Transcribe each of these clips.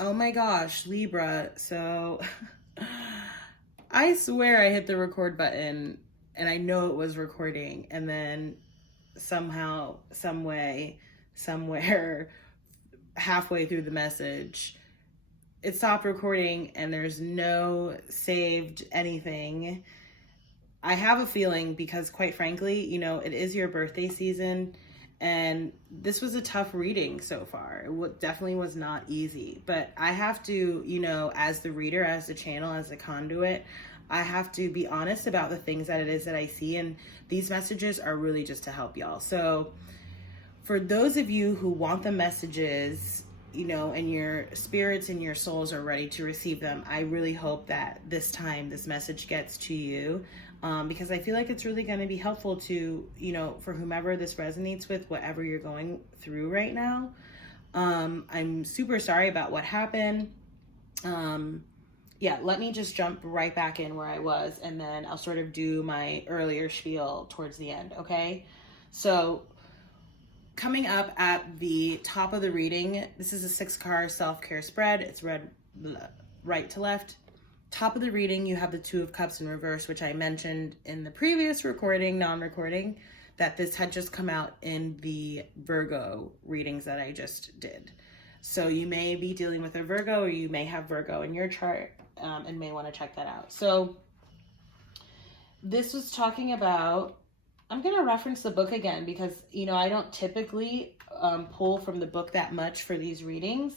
Oh my gosh, Libra. So I swear I hit the record button and I know it was recording, and then somehow, some way, somewhere, halfway through the message, it stopped recording and there's no saved anything. I have a feeling because, quite frankly, it is your birthday season, and this was a tough reading so far. It definitely was not easy, but I have to, as the reader, as the channel, as the conduit, I have to be honest about the things that it is that I see, and these messages are really just to help y'all. So for those of you who want the messages, and your spirits and your souls are ready to receive them, I really hope that this time this message gets to you, because I feel like it's really going to be helpful to, for whomever this resonates with, whatever you're going through right now. I'm super sorry about what happened. Let me just jump right back in where I was, and then I'll sort of do my earlier spiel towards the end, okay? So coming up at the top of the reading, this is a 6-card self-care spread. It's read right to left. Top of the reading, you have the 2 of Cups in reverse, which I mentioned in the previous non-recording, that this had just come out in the Virgo readings that I just did. So you may be dealing with a Virgo, or you may have Virgo in your chart, and may want to check that out. So this was talking about, I'm going to reference the book again because, I don't typically pull from the book that much for these readings,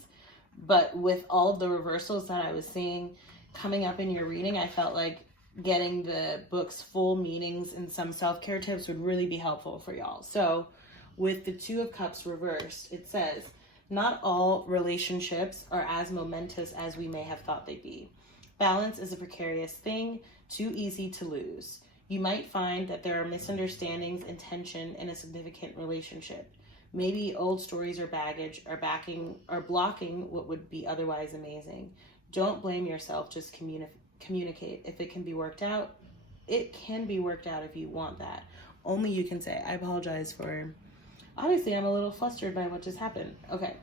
but with all the reversals that I was seeing coming up in your reading, I felt like getting the book's full meanings and some self-care tips would really be helpful for y'all. So with the 2 of Cups reversed, it says, not all relationships are as momentous as we may have thought they'd be. Balance is a precarious thing, too easy to lose. You might find that there are misunderstandings and tension in a significant relationship. Maybe old stories or baggage are blocking what would be otherwise amazing. Don't blame yourself, just communicate. If it can be worked out, it can be worked out if you want that. Only you can say. I apologize for, obviously I'm a little flustered by what just happened. Okay.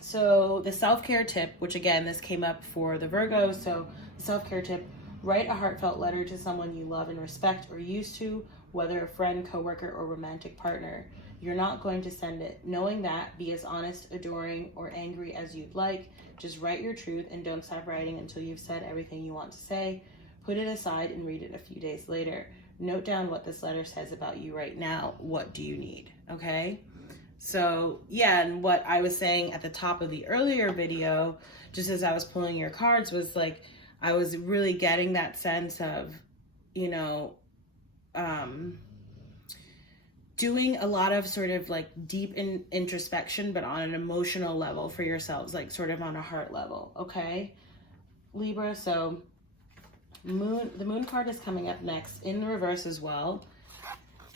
So the self-care tip, which again, this came up for the Virgo. So the self-care tip, write a heartfelt letter to someone you love and respect or used to, whether a friend, coworker, or romantic partner. You're not going to send it. Knowing that, be as honest, adoring, or angry as you'd like. Just write your truth and don't stop writing until you've said everything you want to say. Put it aside and read it a few days later. Note down what this letter says about you right now. What do you need? Okay? So, and what I was saying at the top of the earlier video, just as I was pulling your cards, was like, I was really getting that sense of, doing a lot of sort of like deep introspection, but on an emotional level for yourselves, like sort of on a heart level, okay? Libra, so the moon card is coming up next in the reverse as well.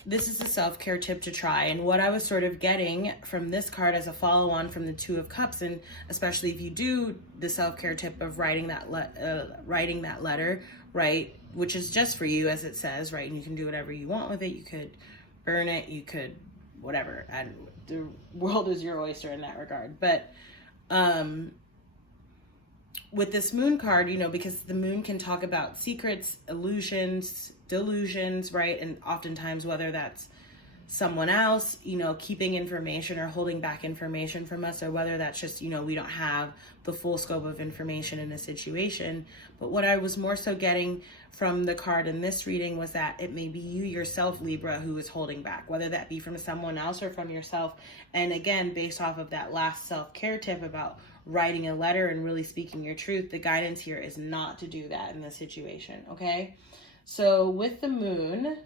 This is a self-care tip to try, and what I was sort of getting from this card as a follow-on from the 2 of Cups, and especially if you do the self-care tip of writing that letter, right, which is just for you, as it says, right, and you can do whatever you want with it. You could burn it, you could whatever, and the world is your oyster in that regard. But with this moon card, because the moon can talk about secrets, illusions, delusions, right? And oftentimes, whether that's someone else, keeping information or holding back information from us, or whether that's just, we don't have the full scope of information in a situation. But what I was more so getting from the card in this reading was that it may be you yourself, Libra, who is holding back, whether that be from someone else or from yourself. And again, based off of that last self-care tip about writing a letter and really speaking your truth, the guidance here is not to do that in this situation, okay? So with the moon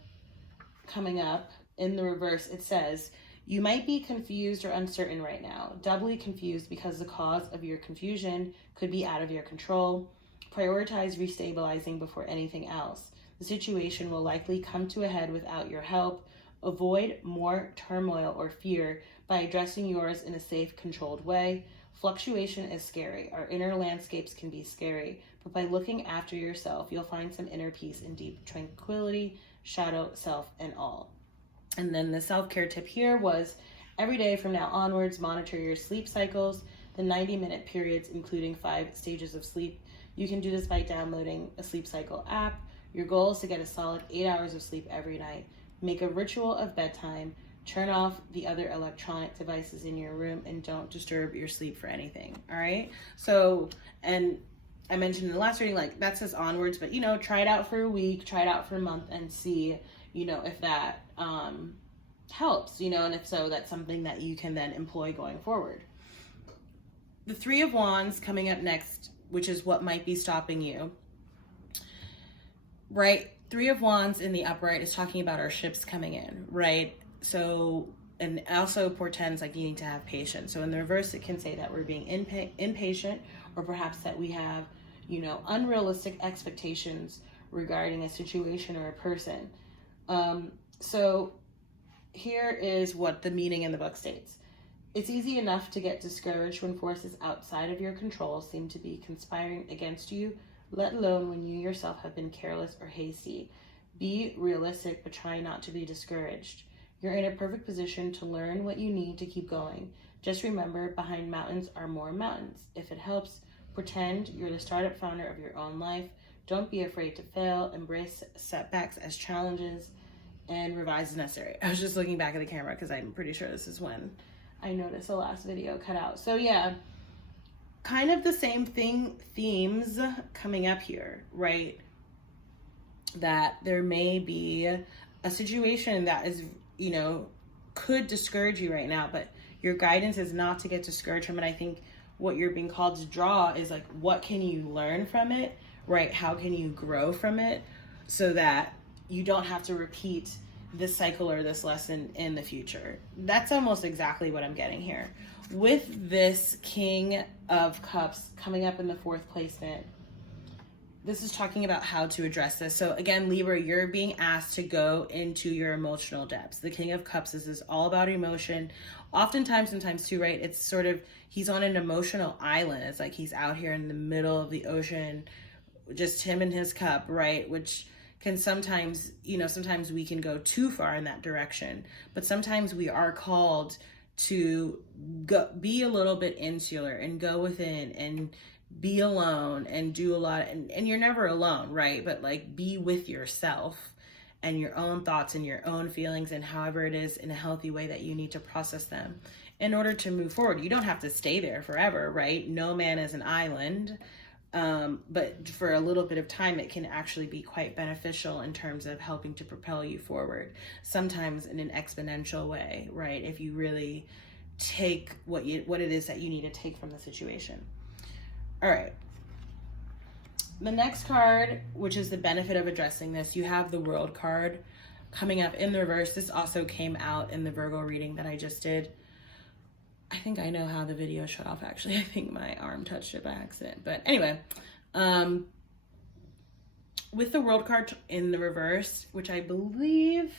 coming up in the reverse, it says, you might be confused or uncertain right now, doubly confused because the cause of your confusion could be out of your control. Prioritize restabilizing before anything else. The situation will likely come to a head without your help. Avoid more turmoil or fear by addressing yours in a safe, controlled way. Fluctuation is scary. Our inner landscapes can be scary, but by looking after yourself, you'll find some inner peace and deep tranquility, shadow, self, and all. And then the self-care tip here was, every day from now onwards, monitor your sleep cycles. the 90-minute periods, including 5 stages of sleep. You can do this by downloading a sleep cycle app. Your goal is to get a solid 8 hours of sleep every night. Make a ritual of bedtime. Turn off the other electronic devices in your room and don't disturb your sleep for anything. All right. So, and I mentioned in the last reading, like that says onwards, but you know, try it out for a week, try it out for a month and see, you know, if that helps, you know, and if so, that's something that you can then employ going forward. The Three of Wands coming up next, which is what might be stopping you, right? Three of Wands in the upright is talking about our ships coming in, right? So, and also portends like needing to have patience. So in the reverse, it can say that we're being impatient, or perhaps that we have, you know, unrealistic expectations regarding a situation or a person. So here is what the meaning in the book states. It's easy enough to get discouraged when forces outside of your control seem to be conspiring against you, let alone when you yourself have been careless or hasty. Be realistic, but try not to be discouraged. You're in a perfect position to learn what you need to keep going. Just remember, behind mountains are more mountains. If it helps, pretend you're the startup founder of your own life. Don't be afraid to fail. Embrace setbacks as challenges and revise as necessary. I was just looking back at the camera because I'm pretty sure this is when I noticed the last video cut out. So yeah, kind of the same themes coming up here, right? That there may be a situation that is, you know, could discourage you right now, but your guidance is not to get discouraged from it. I think what you're being called to draw is like, what can you learn from it, right? How can you grow from it so that you don't have to repeat this cycle or this lesson in the future? That's almost exactly what I'm getting here. With this King of Cups coming up in the 4th placement, this is talking about how to address this. So again, Libra, you're being asked to go into your emotional depths. The King of Cups is all about emotion. Oftentimes, sometimes too, right? It's sort of, he's on an emotional island. It's like he's out here in the middle of the ocean, just him and his cup, right? Which can sometimes, you know, sometimes we can go too far in that direction, but sometimes we are called to go, be a little bit insular and go within and be alone and do a lot. And you're never alone, right? But like be with yourself and your own thoughts and your own feelings and however it is in a healthy way that you need to process them in order to move forward. You don't have to stay there forever, right? No man is an island. But for a little bit of time, it can actually be quite beneficial in terms of helping to propel you forward, sometimes in an exponential way, right? If you really take what it is that you need to take from the situation. All right. The next card, which is the benefit of addressing this, you have the World card coming up in the reverse. This also came out in the Virgo reading that I just did. I think I know how the video shut off, actually. I think my arm touched it by accident. But anyway, with the World card in the reverse, which I believe,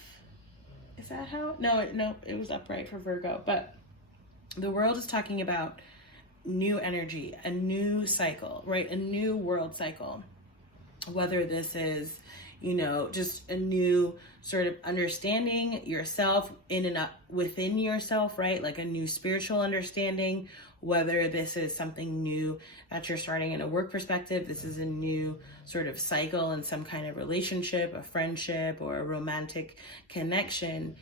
is that how? No, it was upright for Virgo. But the World is talking about new energy, a new cycle, right? A new world cycle. Whether this is, you know, just a new sort of understanding yourself in and up within yourself, right? Like a new spiritual understanding, whether this is something new that you're starting in a work perspective, this is a new sort of cycle in some kind of relationship, a friendship, or a romantic connection.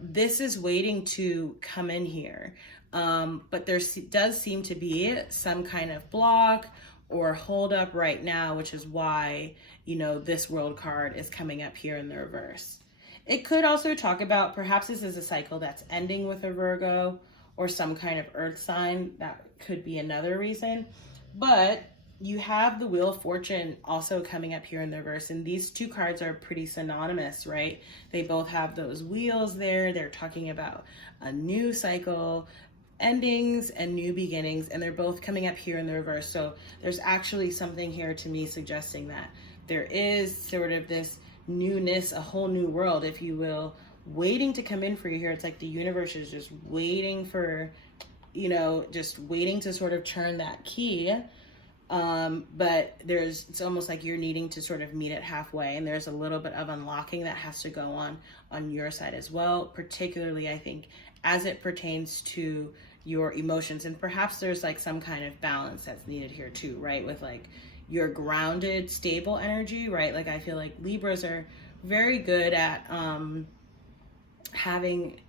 This is waiting to come in here. But there does seem to be some kind of block or hold up right now, which is why, you know, this World card is coming up here in the reverse. It could also talk about, perhaps this is a cycle that's ending with a Virgo or some kind of earth sign. That could be another reason. But you have the Wheel of Fortune also coming up here in the reverse, and these two cards are pretty synonymous, right? They both have those wheels there. They're talking about a new cycle, endings and new beginnings, and they're both coming up here in the reverse. So there's actually something here to me suggesting that there is sort of this newness, a whole new world, if you will, waiting to come in for you here. It's like the universe is just waiting for, you know, just waiting to sort of turn that key. But it's almost like you're needing to sort of meet it halfway, and there's a little bit of unlocking that has to go on your side as well, particularly I think as it pertains to your emotions. And perhaps there's like some kind of balance that's needed here too, right? With like your grounded, stable energy, right? Like I feel like Libras are very good at having,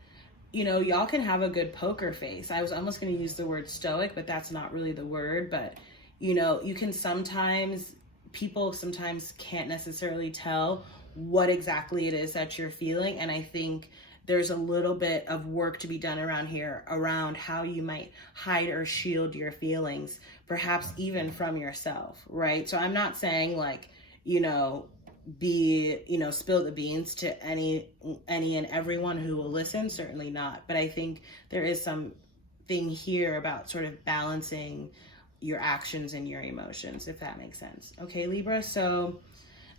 you know, y'all can have a good poker face. I was almost going to use the word stoic, but that's not really the word. But, you know, you can sometimes, people sometimes can't necessarily tell what exactly it is that you're feeling. And I think there's a little bit of work to be done around here around how you might hide or shield your feelings, perhaps even from yourself, right? So I'm not saying like, you know, spill the beans to any and everyone who will listen, certainly not. But I think there is something here about sort of balancing your actions and your emotions, if that makes sense. Okay, Libra, so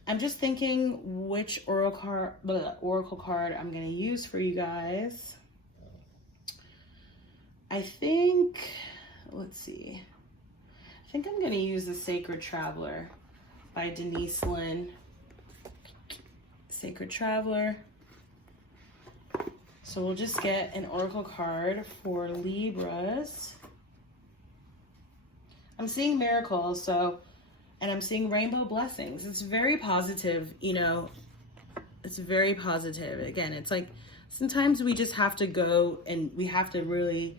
I'm just thinking which oracle card I'm going to use for you guys. I think, let's see. I think I'm going to use the Sacred Traveler by Denise Lynn. Sacred Traveler. So we'll just get an oracle card for Libras. I'm seeing miracles, so, and I'm seeing rainbow blessings. It's very positive, you know, it's very positive. Again, it's like sometimes we just have to go and we have to really,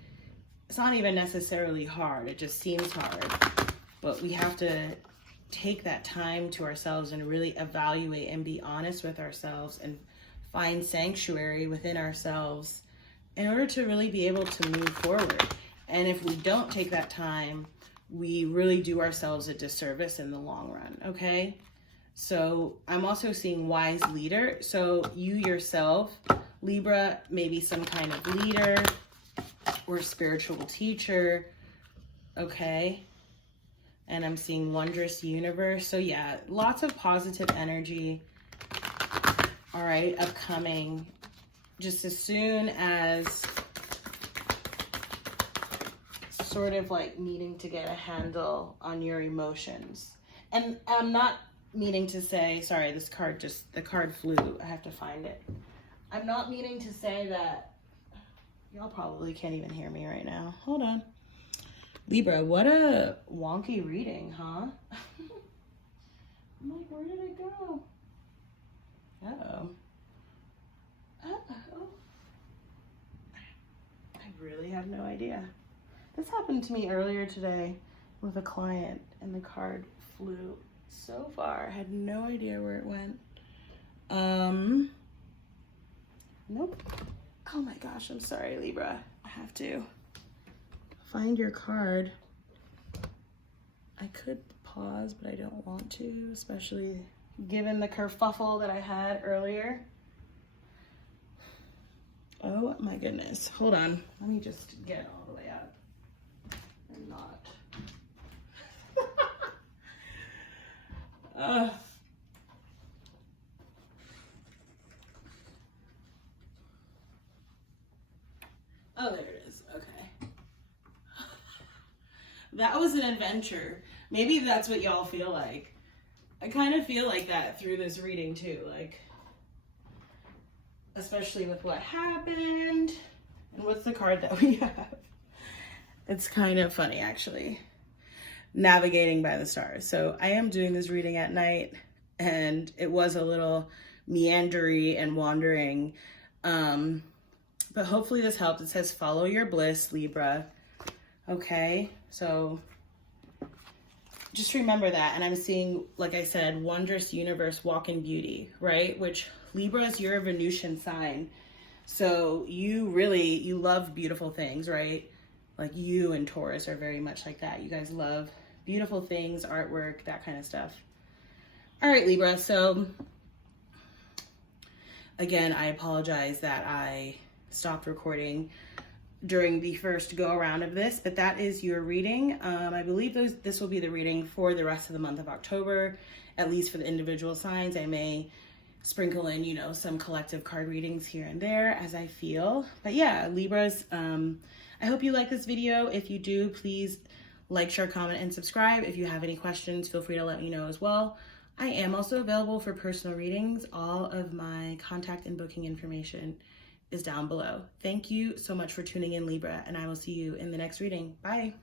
it's not even necessarily hard. It just seems hard, but we have to take that time to ourselves and really evaluate and be honest with ourselves and find sanctuary within ourselves in order to really be able to move forward. And if we don't take that time, we really do ourselves a disservice in the long run, okay? So I'm also seeing wise leader. So you yourself, Libra, maybe some kind of leader or spiritual teacher, okay? And I'm seeing wondrous universe. So yeah, lots of positive energy. All right, upcoming. Just as soon as sort of like needing to get a handle on your emotions. And I'm not meaning to say, sorry, this card just, the card flew. I have to find it. I'm not meaning to say that, y'all probably can't even hear me right now. Hold on. Libra, what a wonky reading, huh? I'm like, where did it go? Uh-oh. Uh-oh. I really have no idea. This happened to me earlier today with a client, and the card flew so far. I had no idea where it went. Nope. Oh my gosh, I'm sorry, Libra. I have to find your card. I could pause, but I don't want to, especially given the kerfuffle that I had earlier. Oh my goodness. Hold on. Let me just get it all the way out. I'm not. Oh, there it is. Okay. That was an adventure. Maybe that's what y'all feel like. I kind of feel like that through this reading too, like, especially with what happened and what's the card that we have. It's kind of funny, actually. Navigating by the stars. So I am doing this reading at night, and it was a little meandery and wandering, but hopefully this helped. It says follow your bliss, Libra. Okay, so just remember that. And I'm seeing, like I said, wondrous universe, walk in beauty, right? Which Libra is your Venusian sign. So you love beautiful things, right? Like you and Taurus are very much like that. You guys love beautiful things, artwork, that kind of stuff. All right, Libra. So again, I apologize that I stopped recording during the first go around of this, but that is your reading. I believe this will be the reading for the rest of the month of October, at least for the individual signs. I may sprinkle in, you know, some collective card readings here and there as I feel. But yeah, Libras, I hope you like this video. If you do, please like, share, comment, and subscribe. If you have any questions, feel free to let me know as well. I am also available for personal readings. All of my contact and booking information is down below. Thank you so much for tuning in, Libra, and I will see you in the next reading. Bye.